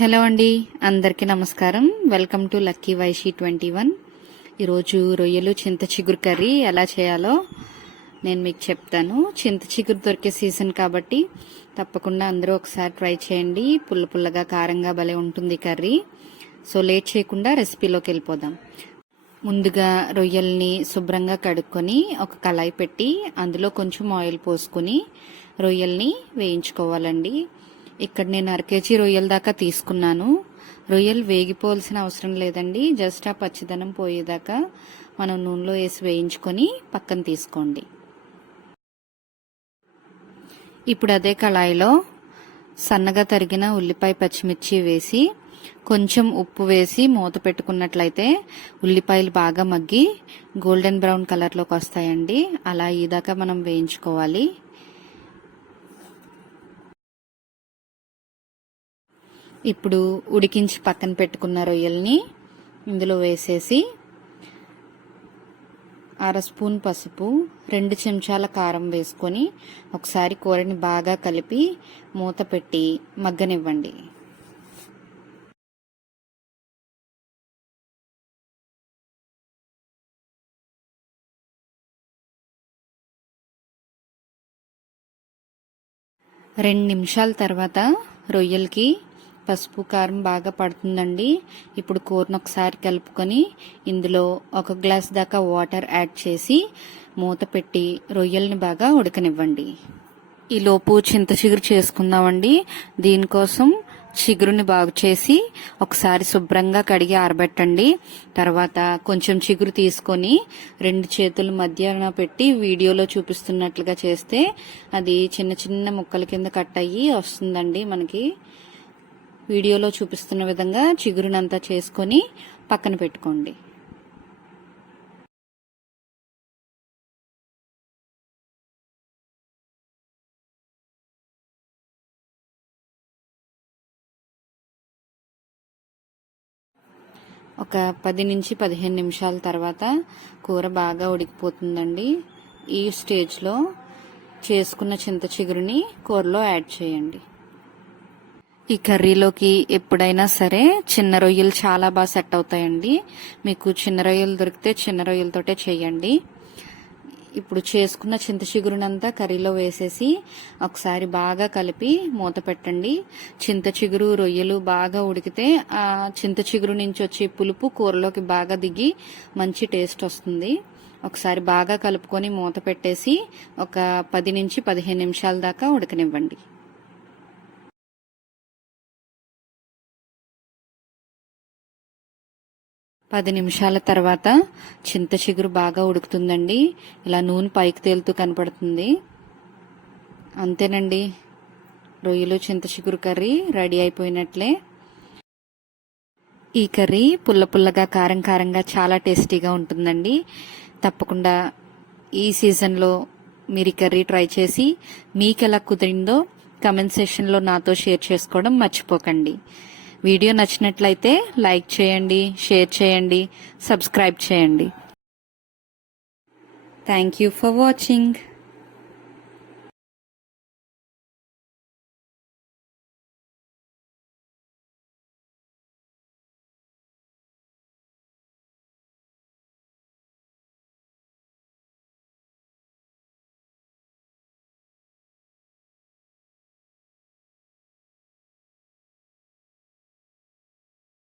Hello అండి, అందరికీ నమస్కారం. Welcome to lucky వైషీ 21. ఈరోజు రొయ్యలు చింత చిగురు కర్రీ ఎలా చేయాలో నేను మీకు చెప్తాను. చింత చిగురు దొరికే సీజన్ కాబట్టి తప్పకుండా అందరూ ఒకసారి ట్రై చేయండి. పుల్ల పుల్లగా కారంగా భలే ఉంటుంది కర్రీ. సో లేట్ చేయకుండా రెసిపీలోకి వెళ్ళిపోదాం. ముందుగా రొయ్యల్ని శుభ్రంగా కడుక్కొని ఒక కళాయి పెట్టి అందులో కొంచెం ఆయిల్ పోసుకొని రొయ్యల్ని వేయించుకోవాలండి. ఇక్కడ నేను 1/2 కేజీ రొయ్యల దాకా తీసుకున్నాను. రొయ్యలు వేగిపోవాల్సిన అవసరం లేదండి. జస్ట్ ఆ పచ్చిదనం పోయేదాకా మనం నూనెలో వేసి వేయించుకొని పక్కన తీసుకోండి. ఇప్పుడు అదే కళాయిలో సన్నగా తరిగిన ఉల్లిపాయ పచ్చిమిర్చి వేసి కొంచెం ఉప్పు వేసి మూత పెట్టుకున్నట్లయితే ఉల్లిపాయలు బాగా మగ్గి గోల్డెన్ బ్రౌన్ కలర్లోకి వస్తాయండి. అలా ఈ దాకా మనం వేయించుకోవాలి. ఇప్పుడు ఉడికించి పక్కన పెట్టుకున్న రొయ్యల్ని ఇందులో వేసేసి 1/2 స్పూన్ పసుపు, 2 చెంచాల కారం వేసుకొని ఒకసారి కూరని బాగా కలిపి మూత పెట్టి మగ్గనివ్వండి. రెండు నిమిషాల తర్వాత రొయ్యలకి పసుపు కారం బాగా పడుతుందండి. ఇప్పుడు కూరను ఒకసారి కలుపుకొని ఇందులో 1 గ్లాస్ దాకా వాటర్ యాడ్ చేసి మూత పెట్టి రొయ్యల్ని బాగా ఉడకనివ్వండి. ఈలోపు చింత చిగురు చేసుకుందామండి. దీనికోసం చిగురుని బాగు చేసి ఒకసారి శుభ్రంగా కడిగి ఆరబెట్టండి. తర్వాత కొంచెం చిగురు తీసుకొని 2 చేతుల మధ్యన పెట్టి వీడియోలో చూపిస్తున్నట్లుగా చేస్తే అది చిన్న చిన్న ముక్కల కింద కట్ అయ్యి వస్తుందండి. మనకి వీడియోలో చూపిస్తున్న విధంగా చిగురునంతా చేసుకొని పక్కన పెట్టుకోండి. ఒక 10 నుంచి 15 నిమిషాల తర్వాత కూర బాగా ఉడికిపోతుందండి. ఈ స్టేజ్లో చేసుకున్న చింత చిగురుని కూరలో యాడ్ చేయండి. ఈ కర్రీలోకి ఎప్పుడైనా సరే చిన్న రొయ్యలు చాలా బాగా సెట్ అవుతాయండి. మీకు చిన్న రొయ్యలు దొరికితే చిన్న రొయ్యలతోటే చేయండి. ఇప్పుడు చేసుకున్న చింత చిగురునంతా కర్రీలో వేసేసి ఒకసారి బాగా కలిపి మూత పెట్టండి. చింత చిగురు రొయ్యలు బాగా ఉడికితే ఆ చింత చిగురు నుంచి వచ్చే పులుపు కూరలోకి బాగా దిగి మంచి టేస్ట్ వస్తుంది. ఒకసారి బాగా కలుపుకొని మూత పెట్టేసి ఒక 10 నుంచి 15 నిమిషాల దాకా ఉడకనివ్వండి. 10 నిమిషాల తర్వాత చింత చిగురు బాగా ఉడుకుతుందండి. ఇలా నూనె పైకి తేలుతూ కనపడుతుంది. అంతేనండి, రొయ్యలు చింత చిగురు కర్రీ రెడీ అయిపోయినట్లే. ఈ కర్రీ పుల్ల పుల్లగా కారం కారంగా చాలా టేస్టీగా ఉంటుందండి. తప్పకుండా ఈ సీజన్లో మీరు ఈ కర్రీ ట్రై చేసి మీకు ఎలా కుదిరిందో కమెంట్ సెక్షన్లో నాతో షేర్ చేసుకోవడం మర్చిపోకండి. వీడియో నచ్చినట్లయితే లైక్ చేయండి, షేర్ చేయండి, సబ్స్క్రైబ్ చేయండి. Thank you for watching.